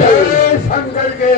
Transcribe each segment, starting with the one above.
जय शंकर के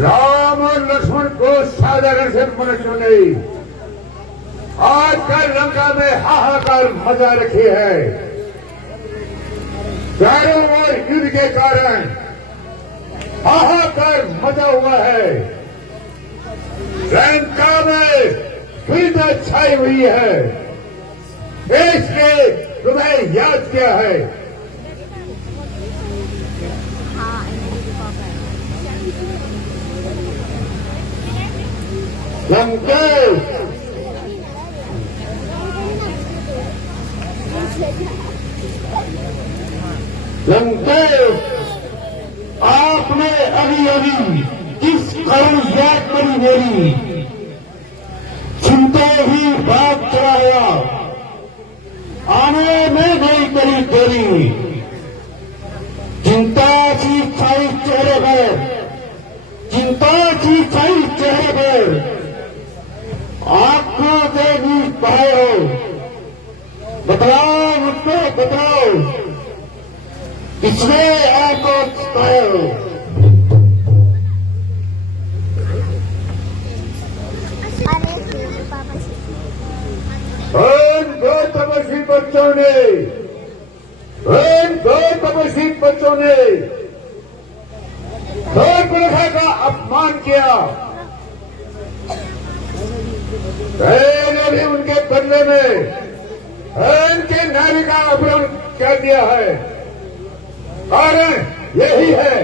राम और लक्ष्मण को साधारण से मनुष्य नहीं, आज कल लंका में हाहाकार मचा रखी है। चारों ओर युद्ध के कारण हाहाकार मचा हुआ है। लंका में पीड़ा छाई हुई है। इसलिए तुम्हें याद किया है। लंकेश, लंकेश, आपने अभी अभी किस करुण याद करी मेरी, सुनते ही बात चढ़ाया, आने में नहीं करी तेरी। चिंता सी छाई चेहरे पर, चिंता सी छाई चेहरे पर, आंखों से भी पाए हो। बताओ मुझको, बताओ किसने आपको पाए हो? जो तपस्वी को बच्चों ने, इन दो तपस्वी बच्चों ने दौर प्रथा का अपमान किया। मैंने भी उनके बदले में इनके नारी का अपहरण कर दिया है। कारण यही है,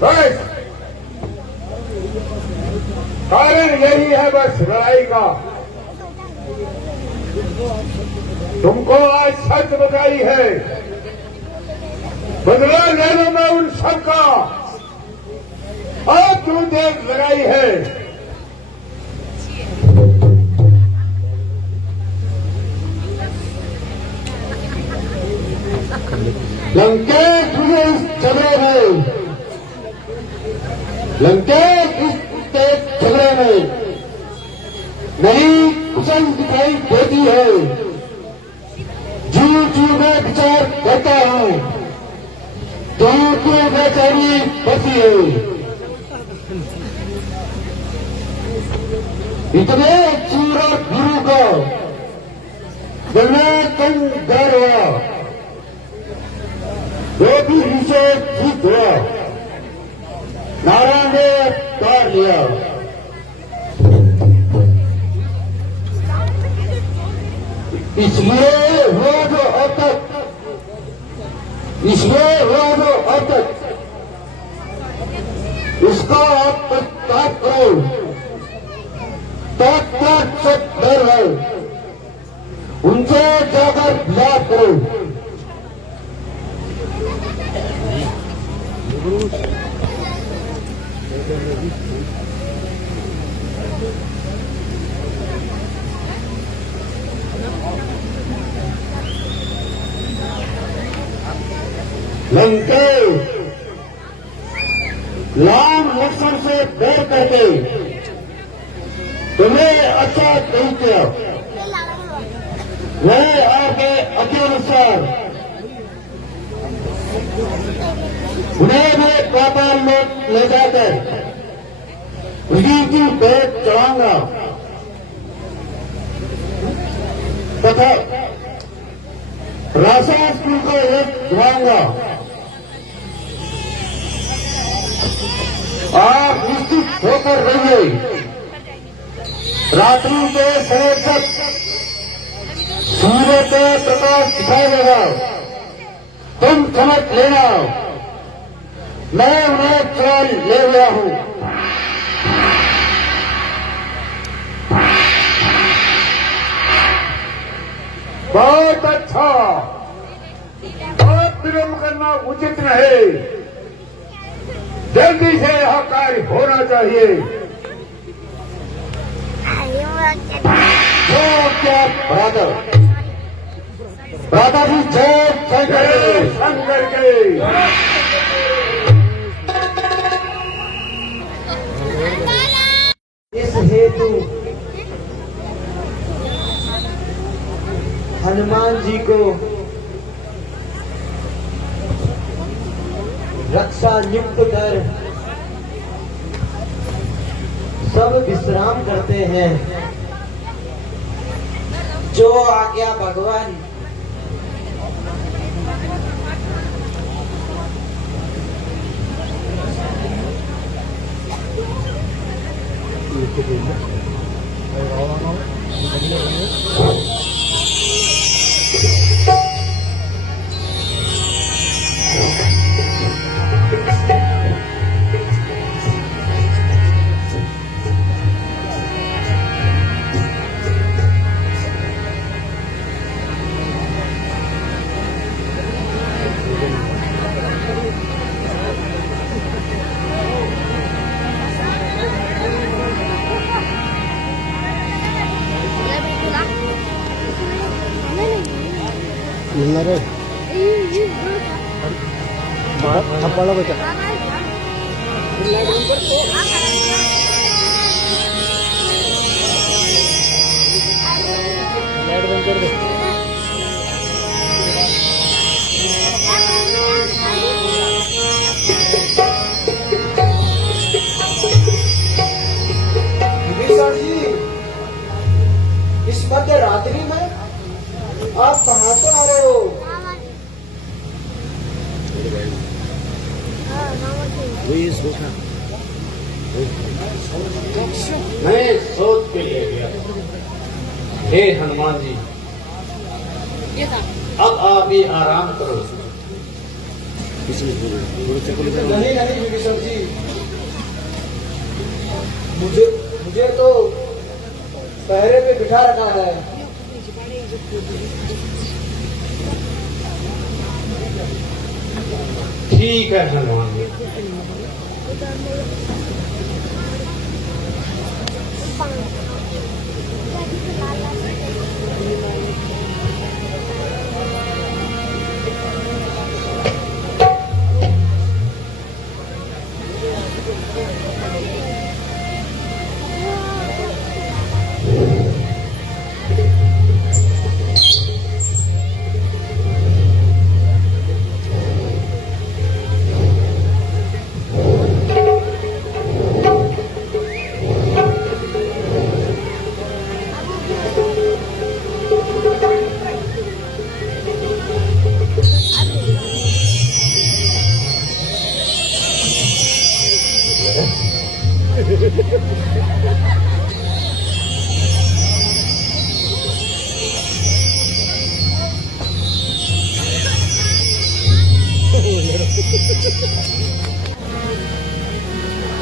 बस कारण यही है, बस लड़ाई का। तुमको आज सच बताई है, बदला ले लो मैं उन सबका। अब तू देख लड़ाई है। लंकेश तुझे इस झगड़े में, लंकेश इस झगड़े में नहीं कुशल दिखाई देती है। जीव जीव में विचार करता हूं, दूर की बेचारी बची है। इतने चूर और गुरु को बनना तुम डर हुआ, जो भी नीचे जीत हुआ, नारायण ने तार लिया। इसलिए वो जो अब तक, इसलिए वो जो अब तक, इसका आप पश्चाताप करो। तत्काल सब डर है, उनसे जाकर याद करो। लंकेश राम लक्ष्मण से डर करके तुम्हें अच्छा नहीं किया। वह आपके अत्यानुसार उन्हें मैं पाताल में ले जाकर उसी की भेंट चढ़ाऊंगा तथा राशा स्कूल को एक दिलाऊंगा। आप निश्चित होकर रहिए, रात्रि के समय तक सूर्य के प्रकाश दिखाई देगा। तुम समझ लेना, मैं उन्हें चल ले गया हूं। बहुत अच्छा, बहुत विलंब करना उचित नहीं, जल्दी से यह कार्य होना चाहिए। क्या ब्रदर, ब्रदर जी जय शंकर के। इस हेतु हनुमान जी को रक्षा नियुक्त कर सब विश्राम करते हैं। जो आज्ञा भगवान। रे थप्पड़ बचा लाइट बंद कर दे। विभीषण जी, इस मध्य रात्रि में मैं सोच के लिए गया। हे हनुमान जी, अब आप ही आराम करो। नहीं नहीं विभीषण जी, मुझे तो पहरे पे बिठा रखा है। ठीक है हनुमान जी।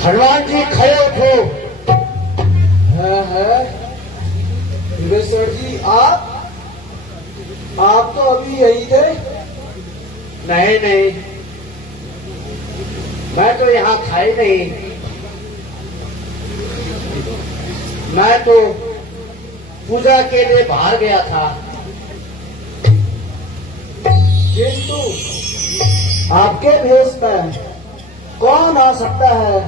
हनुमान जी खड़े उठो। है विभीषण जी, आप तो अभी यही थे। नहीं नहीं, मैं तो यहाँ था ही नहीं। मैं तो पूजा के लिए बाहर गया था। किंतु आपके भेष में कौन आ सकता है?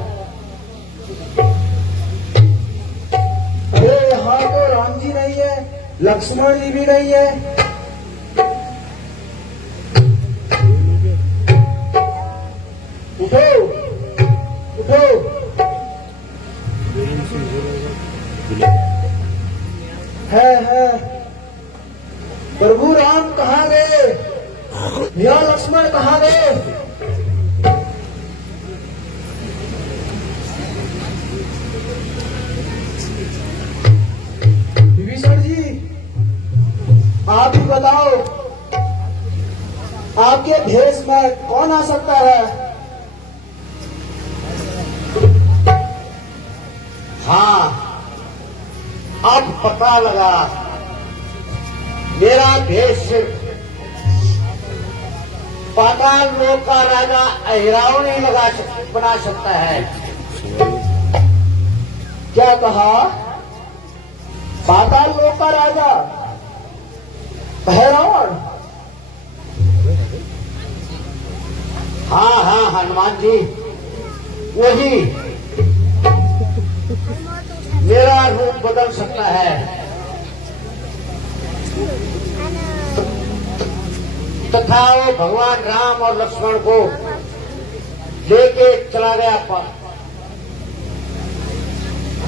अरे यहाँ तो राम जी नहीं है, लक्ष्मण जी भी नहीं है। उठो उठो। है प्रभु राम कहाँ गए? या लक्ष्मण कहाँ गए? विभीषण जी, आप ही बताओ, आपके भेष में कौन आ सकता है? हाँ, अब पता लगा। मेरा भेष पाताल लोक का राजा अहिराव नहीं बना सकता है। क्या कहा? पाताल लोक का राजा भैरवन? हाँ हनुमान जी, वही मेरा रूप बदल सकता है। तथा वो भगवान राम और लक्ष्मण को लेके चला गया।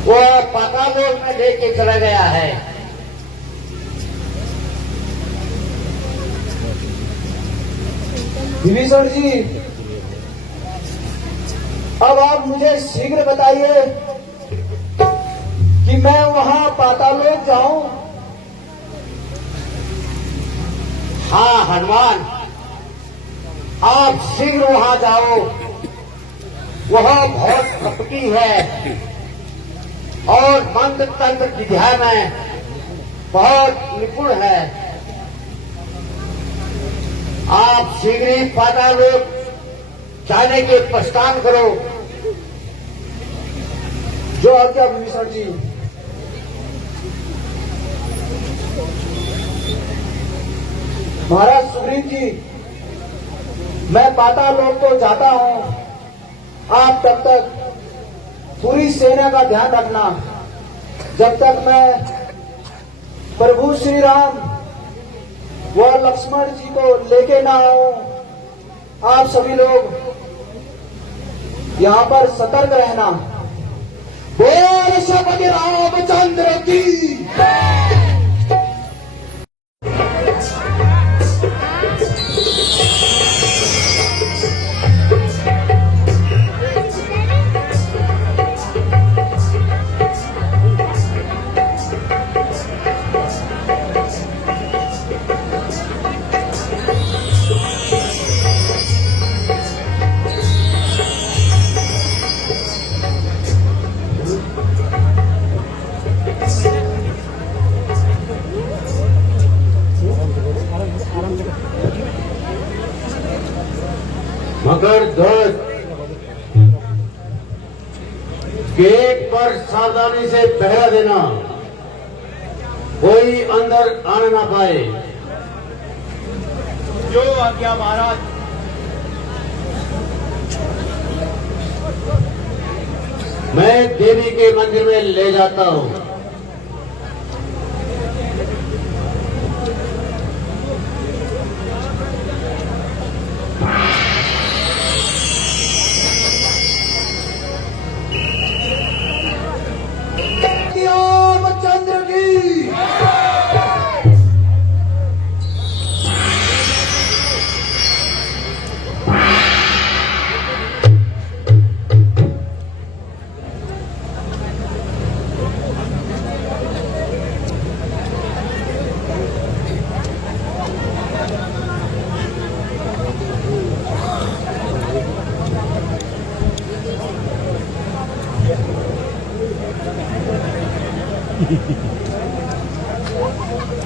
वो पाताल लोक में लेके चला गया है। विभीषण जी, अब आप मुझे शीघ्र बताइए कि मैं वहां पाताल लोक जाऊं। हाँ हनुमान, आप शीघ्र वहां जाओ। वह बहुत कपटी है और मंत्र तंत्र विद्या में बहुत निपुण है। आप शीघ्र ही पाताल लोक जाने के प्रस्थान करो। जो आज्ञा विभीषण जी। महाराज सुग्रीव जी, मैं पाताल लोक तो जाता हूं। आप तब तक पूरी सेना का ध्यान रखना, जब तक मैं प्रभु श्री राम व लक्ष्मण जी को लेके ना आऊं। आप सभी लोग यहाँ पर सतर्क रहना। बोल श्रीपति रामचंद्र की। मगर ध्वज गेट पर सावधानी से पहरा देना, कोई अंदर आने ना पाए। जो आज्ञा महाराज। मैं देवी के मंदिर में ले जाता हूँ। रामचंद्र की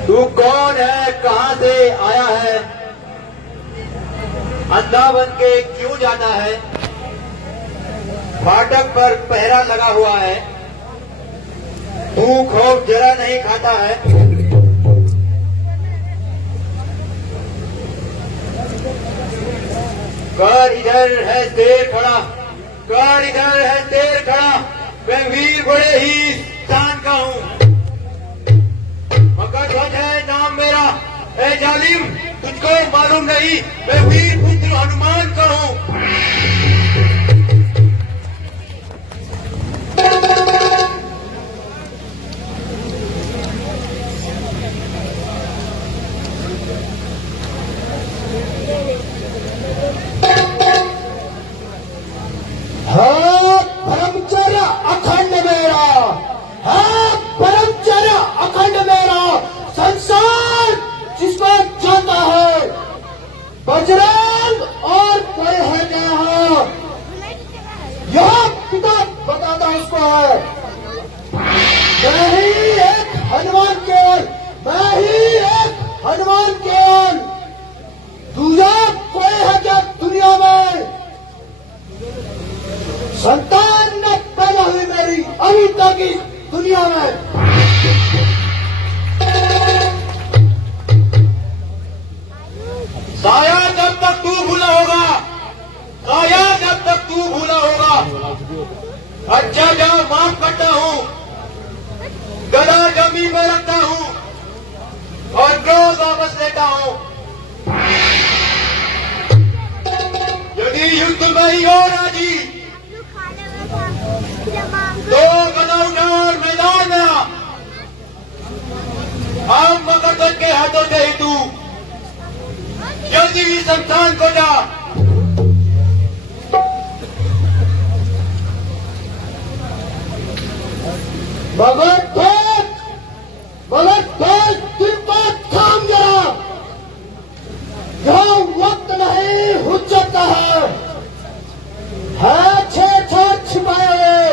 तू कौन है, कहां से आया है, अंधा बन के क्यों जाता है, फाटक पर पहरा लगा हुआ है, तू खौफ जरा नहीं खाता है। कर इधर है शेर खड़ा, कर इधर है शेर खड़ा, मैं वीर बड़े ही स्थान का हूँ। मगर ध्वज है नाम मेरा, ए जालिम तुझको मालूम नहीं, मैं वीर पुत्र हनुमान का हूँ। ब्रह्मचर्य अखंड मेरा है, ब्रह्मचर्य अखंड मेरा, संसार जिसको जाता है बजरंग और कोई है यहाँ, यह पिता बताता उसको है। मैं ही एक हनुमान केवल, मैं ही एक हनुमान केवल, दूसरा कोई है क्या दुनिया में? संतान न पैदा हुई मेरी अभी तक इस दुनिया में। शायद जब तक तू भूला होगा, शायद जब तक तू भूला होगा। अच्छा जाओ माफ करता हूँ, गदा जमीन में रखता हूँ और क्रोध वापस लेता हूँ। यदि युद्ध में ही हो राजी तो गदा उठा और मैदान में आ। हम मकरध्वज के हाथों से ही तू जल्दी ही संस्थान को जा। मगर दिल को थाम जरा, यह वक्त नहीं हुज्जत का है छेड़ छिपाए हुए,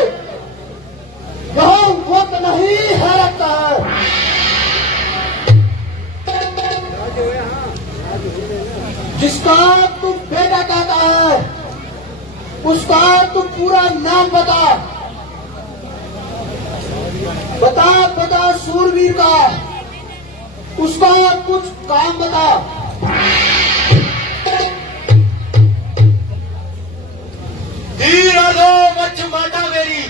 यह वक्त नहीं हैरत का है। जिसका तू बेटा कहता है उसका तू पूरा नाम बता, बता बता सूरवीर का, उसका कुछ काम बता। धीरा दो मच्छ माता मेरी,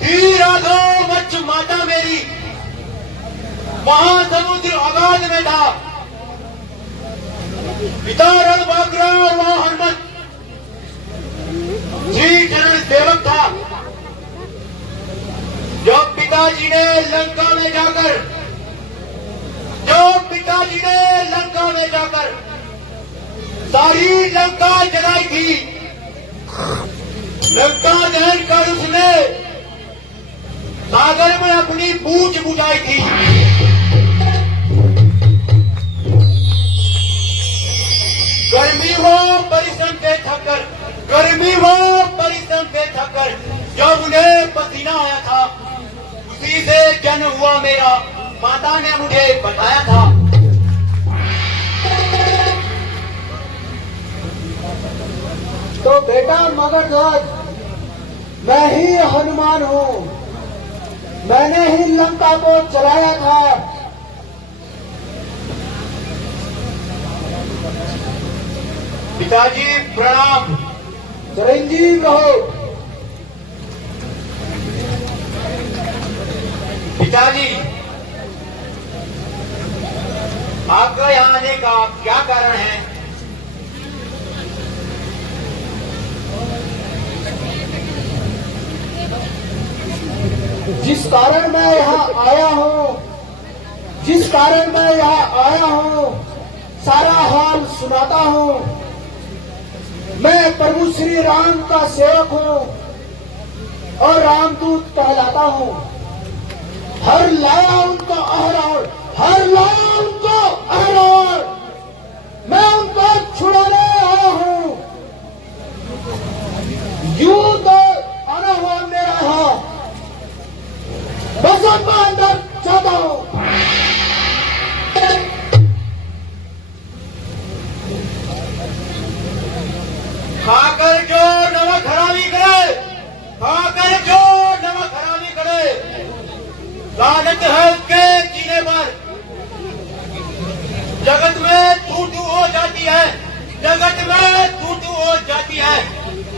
धीरा दो मच्छ माता मेरी, महासमुद्र अगाध में था, पिता रणबांकुरा वह हनुमत श्री चरण सेवक था। जब पिताजी ने लंका में जाकर, जब पिताजी ने लंका में जाकर सारी लंका जलाई थी, लंका दहन कर उसने सागर में अपनी पूंछ बुझाई थी। गर्मी हो परिश्रम से थककर, गर्मी हो परिश्रम से थककर जब उन्हें पसीना आया था, उसी से जन्म हुआ मेरा, माता ने मुझे बताया था। तो मगर ध्वज, मैं ही हनुमान हूँ। मैंने ही लंका को जलाया था। पिताजी प्रणाम। चिरंजीव रहो। पिताजी, आपका यहाँ आने का क्या कारण है? जिस कारण मैं यहाँ आया हूँ, सारा हाल सुनाता हूँ। मैं प्रभु श्री राम का सेवक हूँ और रामदूत कहलाता हूँ। हर लाया उनको अहरोर, मैं उनको छुड़ाने आया हूँ। यूं तो अनुभव मेरा है, बस उनको अंदर चाहता हूँ। खाकर जो नमक हरामी करे, लानत है उसके जीने पर। जगत में तू हो जाती है,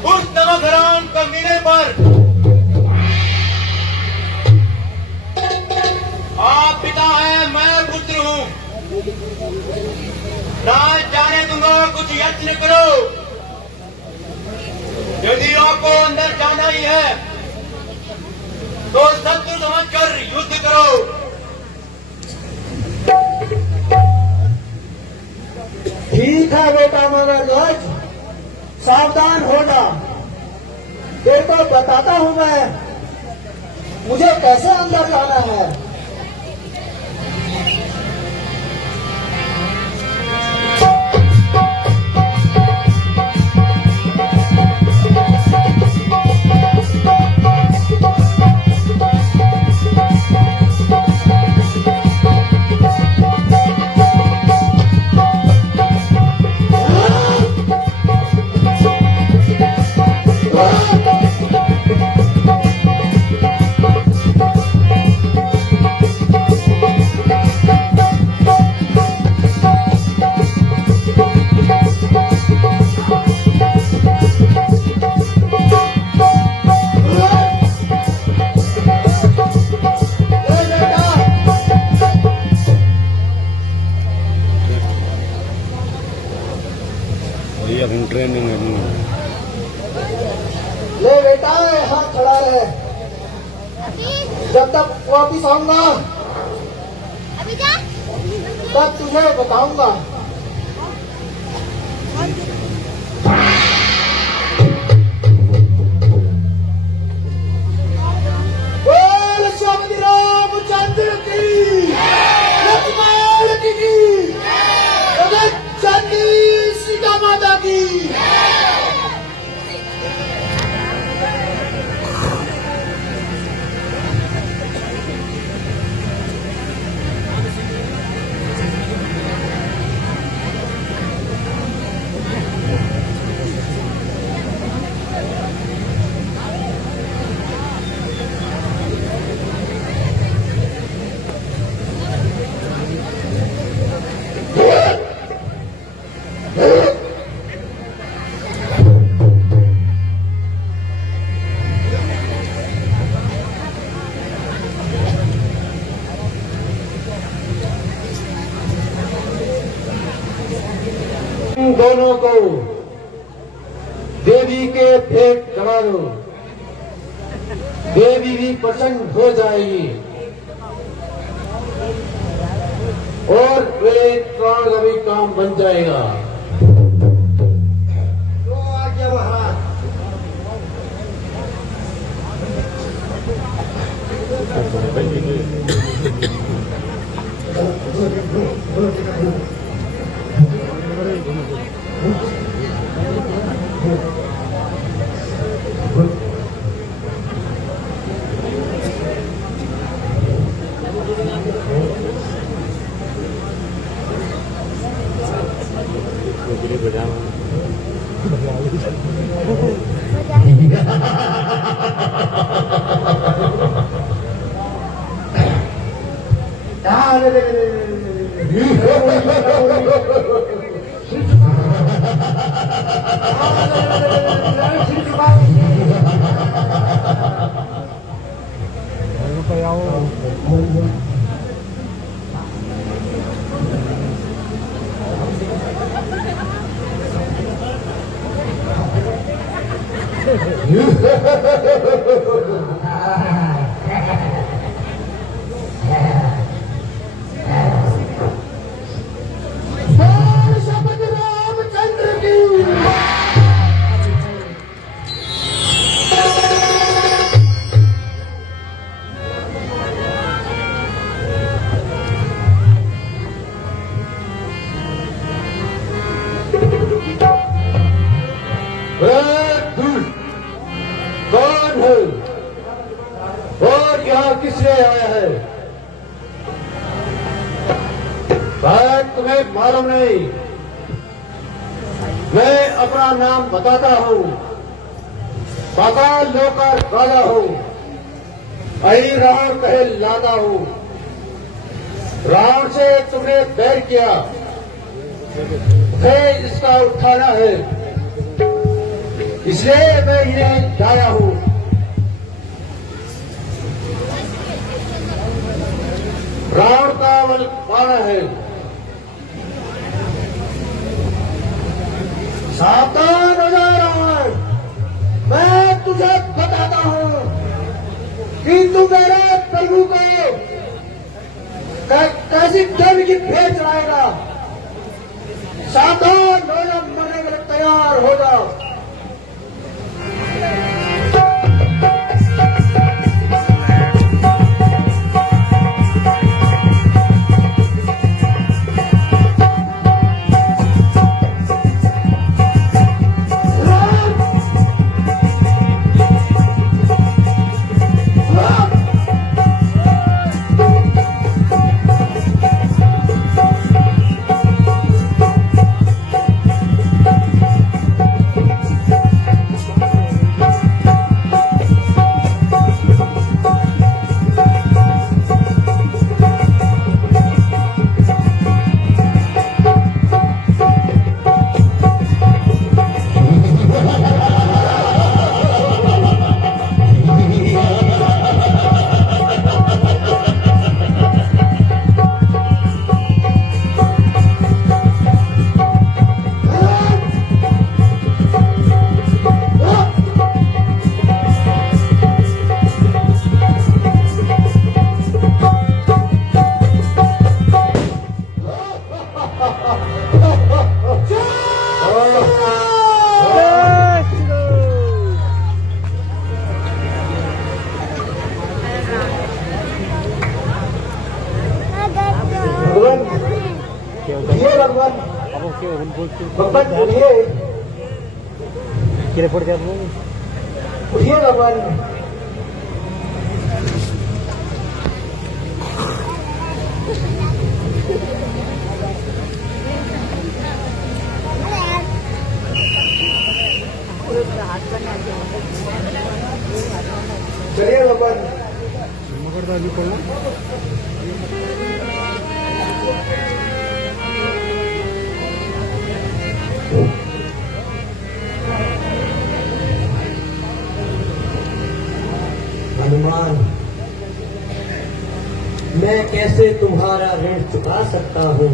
उस नमक हराम कमीने पर। आप पिता है, मैं पुत्र हूँ। ना जाने दूंगा, कुछ यत्न करो। यदि आपको अंदर जाना ही है तो शत्रु समझकर युद्ध करो। ठीक है बेटा मगर ध्वज, सावधान होना। तेरे को बताता हूँ मैं, मुझे कैसे अंदर जाना है। ट्रेनिंग ले बेटा, यहाँ खड़ा रहे जब तक वापिस आऊंगा, तब तुझे बताऊंगा। बोल श्री रामचंद्र की, लक्ष्मण की, चंडी सीता माता की। दोनों को देवी के भेंट करा दो। देवी भी प्रसन्न हो जाएगी और वे प्राण का भी काम बन जाएगा। तो आज्ञा महाराज। बजा कौन है और यहाँ किस लिए आया है? शायद तुम्हें मालूम नहीं। मैं अपना नाम बताता हूँ। पाताल लोकर राजा हूँ। अहि रावण कहे लादा हूँ। रावण से तुमने बैर किया, मुझे इसका उठाना है, इसलिए मैं इन्हें लाया हूँ। रावण का बल पाना है। सावधान हो जा रावण, मैं तुझे बताता हूँ कि तू मेरे प्रभु को कैसी दर्द की भेंट चढ़ाएगा। सावधान हो जा, मरने के लिए तैयार हो जाओ। भगवान उठिए, किरे फोड़ कर उठिए भगवान। चलिए भगवान। मगरदाजी पड़ना हनुमान, मैं कैसे तुम्हारा ऋण चुका सकता हूँ?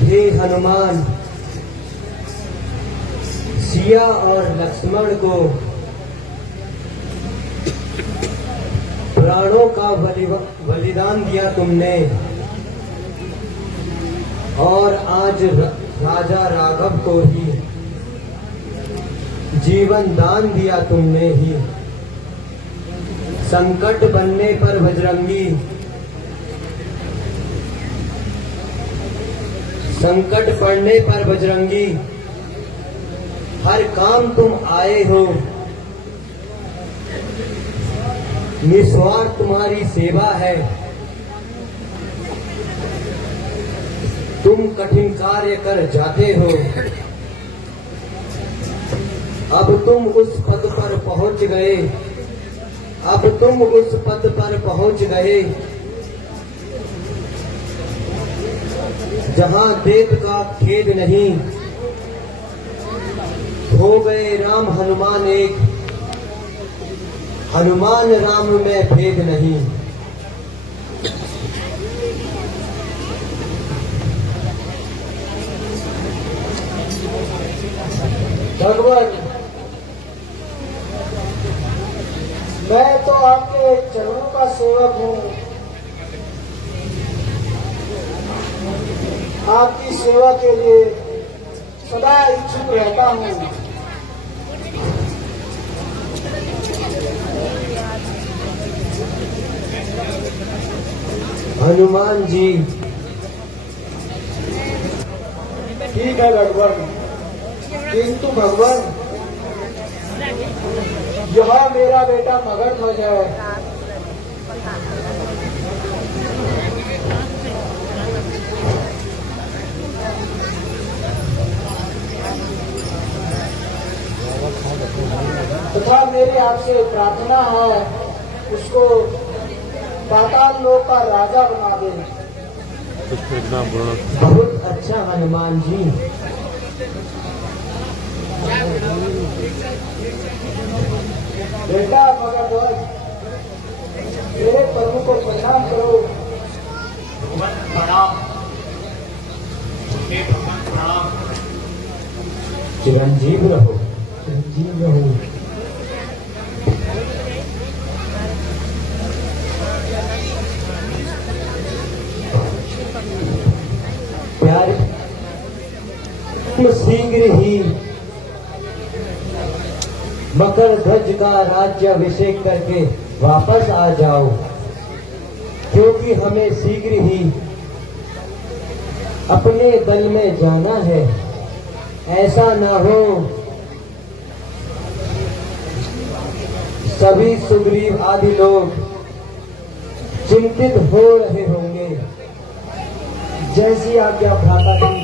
हे हनुमान, सिया और लक्ष्मण को प्राणों का बलिदान दिया तुमने, और आज राजा राघव को ही जीवन दान दिया तुमने ही। संकट बनने पर बजरंगी, संकट पड़ने पर बजरंगी, हर काम तुम आए हो। निस्वार्थ तुम्हारी सेवा है। तुम कठिन कार्य कर जाते हो। अब तुम उस पद पर पहुंच गए अब तुम उस पद पर पहुंच गए जहां देव का खेद नहीं। हो गए राम हनुमान एक, हनुमान राम में भेद नहीं। भगवान, मैं तो आपके चरणों का सेवक हूँ। आपकी सेवा के लिए सदा इच्छुक रहता हूँ। हनुमान जी। ठीक है भगवान, किंतु भगवान, यह मेरा बेटा मगरध्वज है। तथा मेरी आपसे प्रार्थना है, उसको पाताल लोक का राजा बना दे। बहुत अच्छा हनुमान जी। बेटा मगरध्वज, मेरे प्रभु को प्रणाम करो। चिरंजीव रहो, चिरंजीव रहो। प्यारे, तुम शीघ्र ही मगरध्वज का राज्याभिषेक करके वापस आ जाओ, क्योंकि हमें शीघ्र ही अपने दल में जाना है। ऐसा ना हो सभी सुग्रीव आदि लोग चिंतित हो रहे होंगे। जैसी आज्ञा भ्राता।